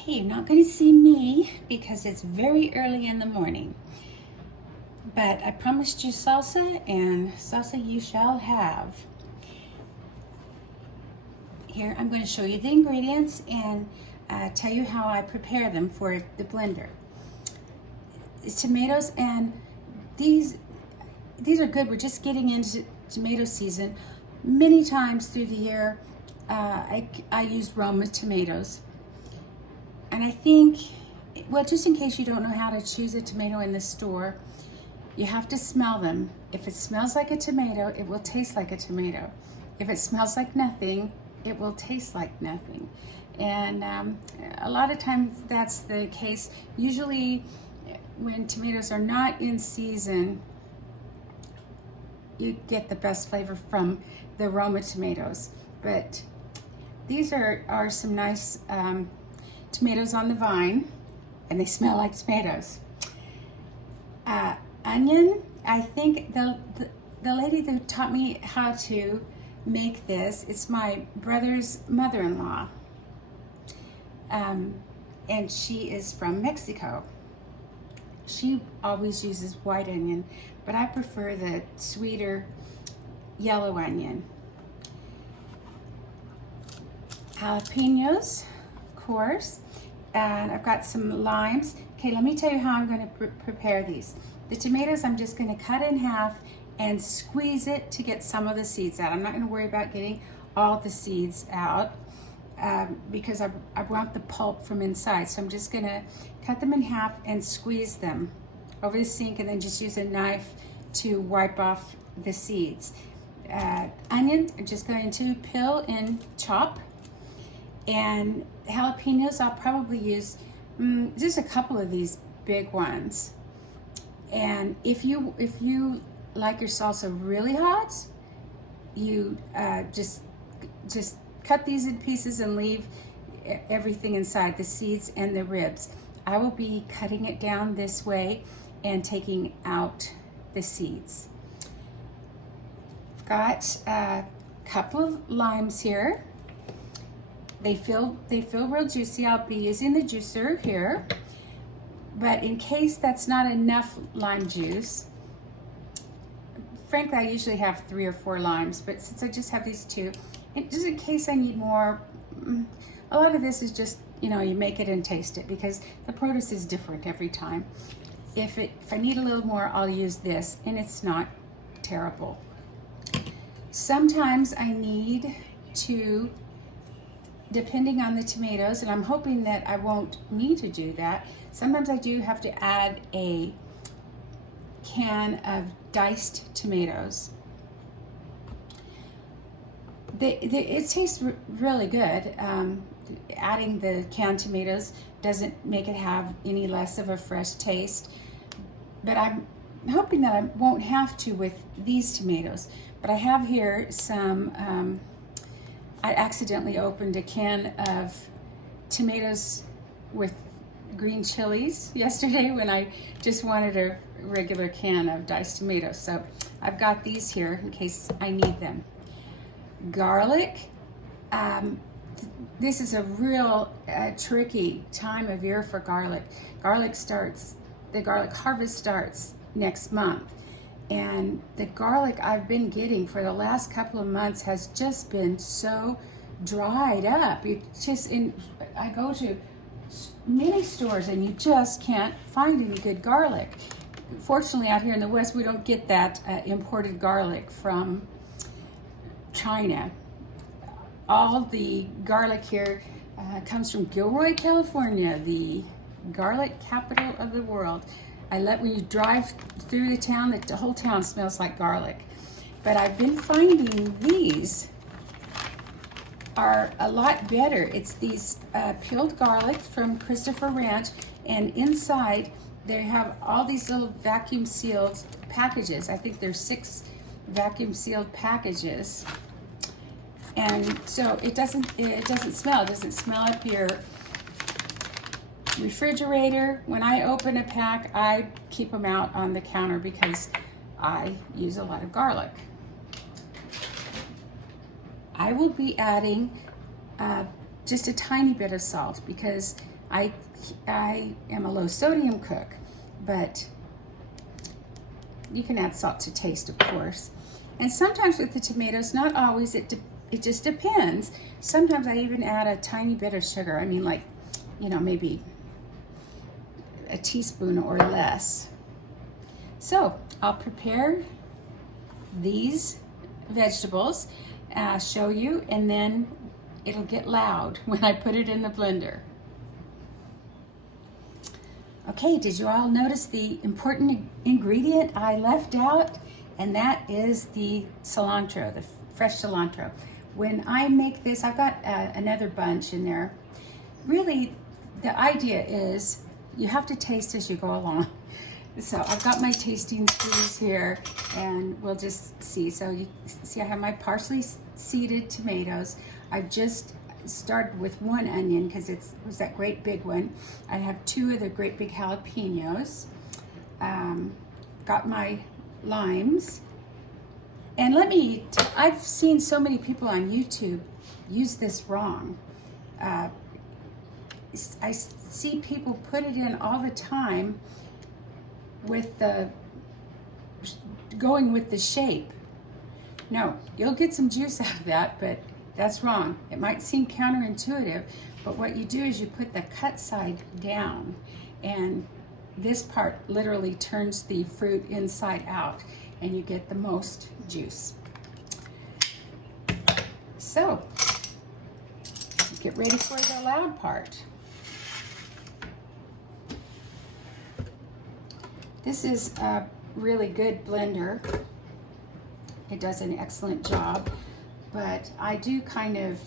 Okay, you're not going to see me because it's very early in the morning. But I promised you salsa, and salsa you shall have. Here, I'm going to show you the ingredients and tell you how I prepare them for the blender. Tomatoes, and these are good. We're just getting into tomato season. Many times through the year, I use Roma tomatoes. And I think, well, just in case you don't know how to choose a tomato in the store, you have to smell them. If it smells like a tomato, it will taste like a tomato. If it smells like nothing, it will taste like nothing. And a lot of times that's the case. Usually when tomatoes are not in season, you get the best flavor from the Roma tomatoes. But these are some nice tomatoes on the vine, and they smell like tomatoes. Onion, I think the lady that taught me how to make this, it's my brother's mother-in-law, and she is from Mexico. She always uses white onion, but I prefer the sweeter yellow onion. Jalapenos, of course, and I've got some limes. Okay, let me tell you how I'm going to prepare these. The tomatoes, I'm just going to cut in half and squeeze it to get some of the seeds out. I'm not going to worry about getting all the seeds out because I want the pulp from inside. So I'm just going to cut them in half and squeeze them over the sink, and then just use a knife to wipe off the seeds. Onion, I'm just going to peel and chop. And jalapenos, I'll probably use just a couple of these big ones. And if you like your salsa really hot, you just cut these in pieces and leave everything inside, the seeds and the ribs. I will be cutting it down this way and taking out the seeds. I've got a couple of limes here. They feel real juicy. I'll be using the juicer here, but in case that's not enough lime juice, frankly, I usually have 3 or 4 limes, but since I just have these 2, and just in case I need more, a lot of this is just, you make it and taste it, because the produce is different every time. If I need a little more, I'll use this, and it's not terrible. Sometimes I need to, depending on the tomatoes, and I'm hoping that I won't need to do that, sometimes I do have to add a can of diced tomatoes. It tastes really good. Adding the canned tomatoes doesn't make it have any less of a fresh taste, but I'm hoping that I won't have to with these tomatoes. But I have here some, I accidentally opened a can of tomatoes with green chilies yesterday when I just wanted a regular can of diced tomatoes. So I've got these here in case I need them. Garlic. This is a real tricky time of year for garlic. The garlic harvest starts next month. And the garlic I've been getting for the last couple of months has just been so dried up. I go to many stores and you just can't find any good garlic. Fortunately, out here in the West, we don't get that imported garlic from China. All the garlic here comes from Gilroy, California, the garlic capital of the world. When you drive through the town, the whole town smells like garlic. But I've been finding these are a lot better. It's these peeled garlic from Christopher Ranch, and inside they have all these little vacuum sealed packages. I think there's 6 vacuum sealed packages. And so it doesn't smell. It doesn't smell up your refrigerator. When I open a pack, I keep them out on the counter because I use a lot of garlic. I will be adding just a tiny bit of salt because I am a low sodium cook, but you can add salt to taste, of course. And sometimes with the tomatoes, not always, it just depends. Sometimes I even add a tiny bit of sugar. I mean, like, maybe a teaspoon or less. So I'll prepare these vegetables, show you, and then it'll get loud when I put it in the blender. Okay, did you all notice the important ingredient I left out? And that is the cilantro, the fresh cilantro. When I make this, I've got another bunch in there. Really, the idea is you have to taste as you go along. So I've got my tasting spoons here, and we'll just see. So you see I have my parsley seeded tomatoes. I've just started with one onion because it was that great big one. I have 2 of the great big jalapenos. Got my limes. And I've seen so many people on YouTube use this wrong. I see people put it in all the time with going with the shape. No, you'll get some juice out of that, but that's wrong. It might seem counterintuitive, but what you do is you put the cut side down, and this part literally turns the fruit inside out, and you get the most juice. So, get ready for the loud part. This is a really good blender. It does an excellent job, but I do kind of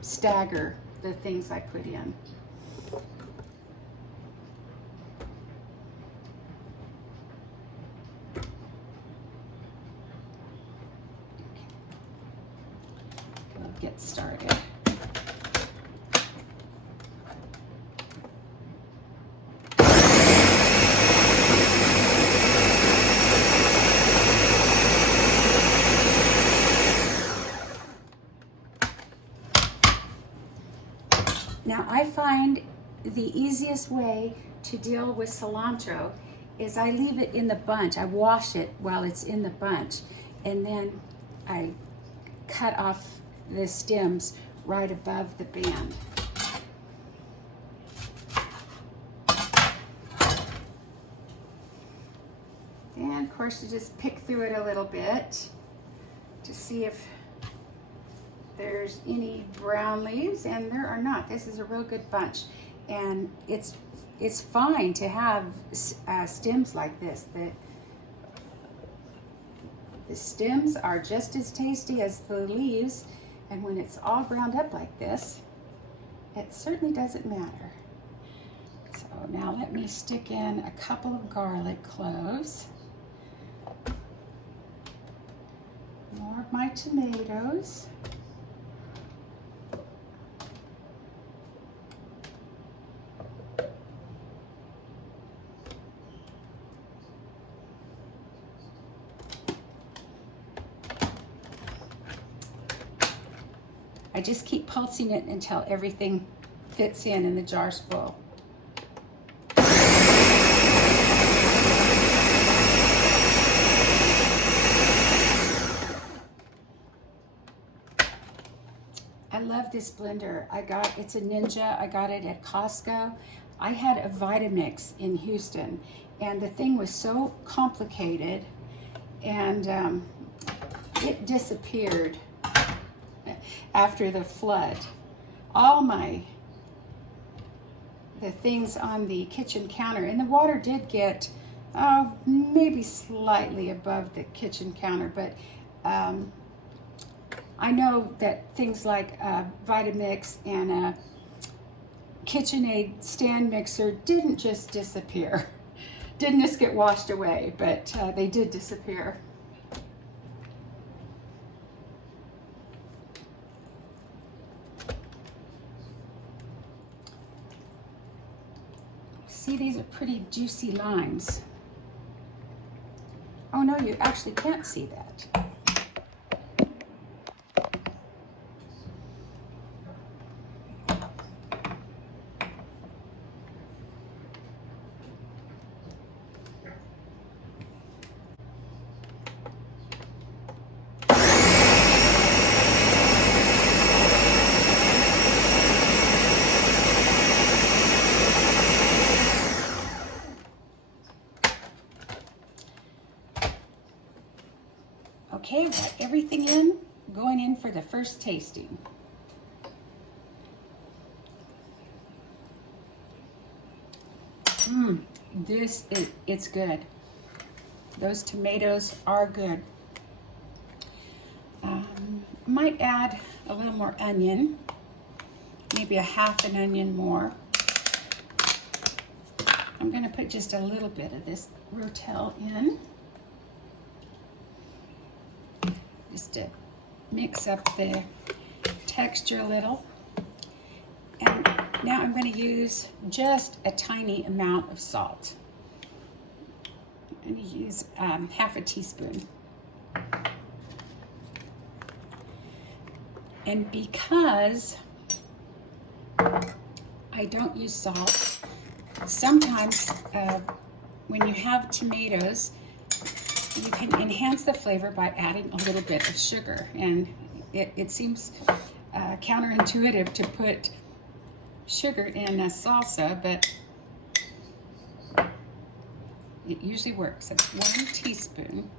stagger the things I put in. We'll get started. Now I find the easiest way to deal with cilantro is I leave it in the bunch. I wash it while it's in the bunch, and then I cut off the stems right above the band. And of course you just pick through it a little bit to see if there's any brown leaves, and there are not. This is a real good bunch, and it's fine to have stems like this. The stems are just as tasty as the leaves, and when it's all ground up like this, it certainly doesn't matter. So now let me stick in a couple of garlic cloves, more of my tomatoes, I just keep pulsing it until everything fits in and the jar's full. I love this blender. It's a Ninja. I got it at Costco. I had a Vitamix in Houston, and the thing was so complicated, and it disappeared after the flood. All the things on the kitchen counter, and the water did get maybe slightly above the kitchen counter, but I know that things like Vitamix and a KitchenAid stand mixer didn't just disappear. Didn't just get washed away, but they did disappear. See, these are pretty juicy limes. Oh no, you actually can't see that. everything in, going in for the first tasting. It's good. Those tomatoes are good. Might add a little more onion, maybe a half an onion more. I'm gonna put just a little bit of this rotel in, just to mix up the texture a little. And now I'm going to use just a tiny amount of salt. I'm going to use half a teaspoon. And because I don't use salt, sometimes when you have tomatoes, you can enhance the flavor by adding a little bit of sugar. And it seems counterintuitive to put sugar in a salsa, but it usually works. It's 1 teaspoon.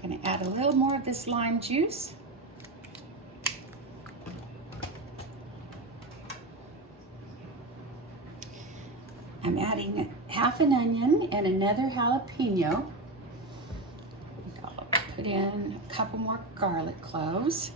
Gonna add a little more of this lime juice. I'm adding half an onion and another jalapeno. I'll put in a couple more garlic cloves.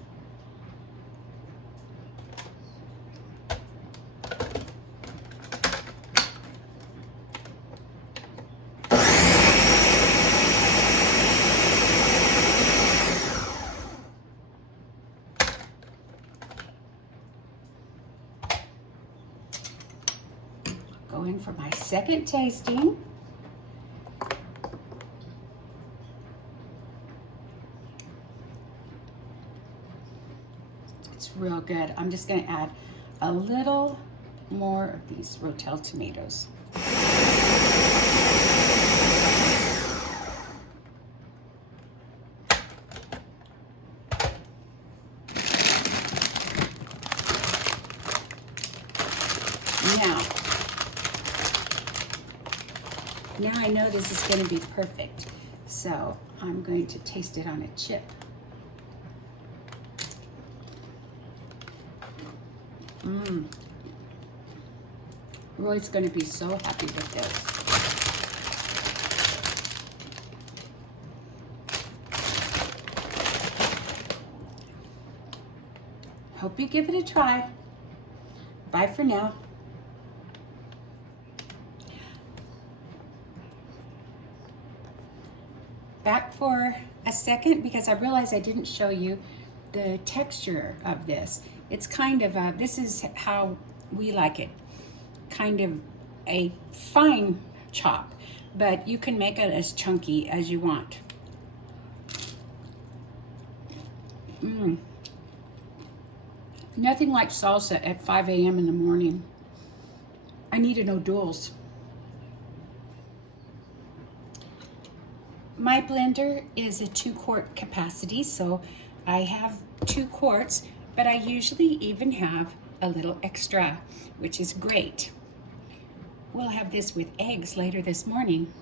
Go in for my second tasting. It's real good. I'm just going to add a little more of these rotel tomatoes. Now I know this is going to be perfect, so I'm going to taste it on a chip. Roy's going to be so happy with this. Hope you give it a try. Bye for now. Back for a second because I realized I didn't show you the texture of this. It's kind of this is how we like it, kind of a fine chop, but you can make it as chunky as you want. Nothing like salsa at 5 a.m. in the morning. I needed no duels. My blender is a 2-quart capacity, so I have 2 quarts, but I usually even have a little extra, which is great. We'll have this with eggs later this morning.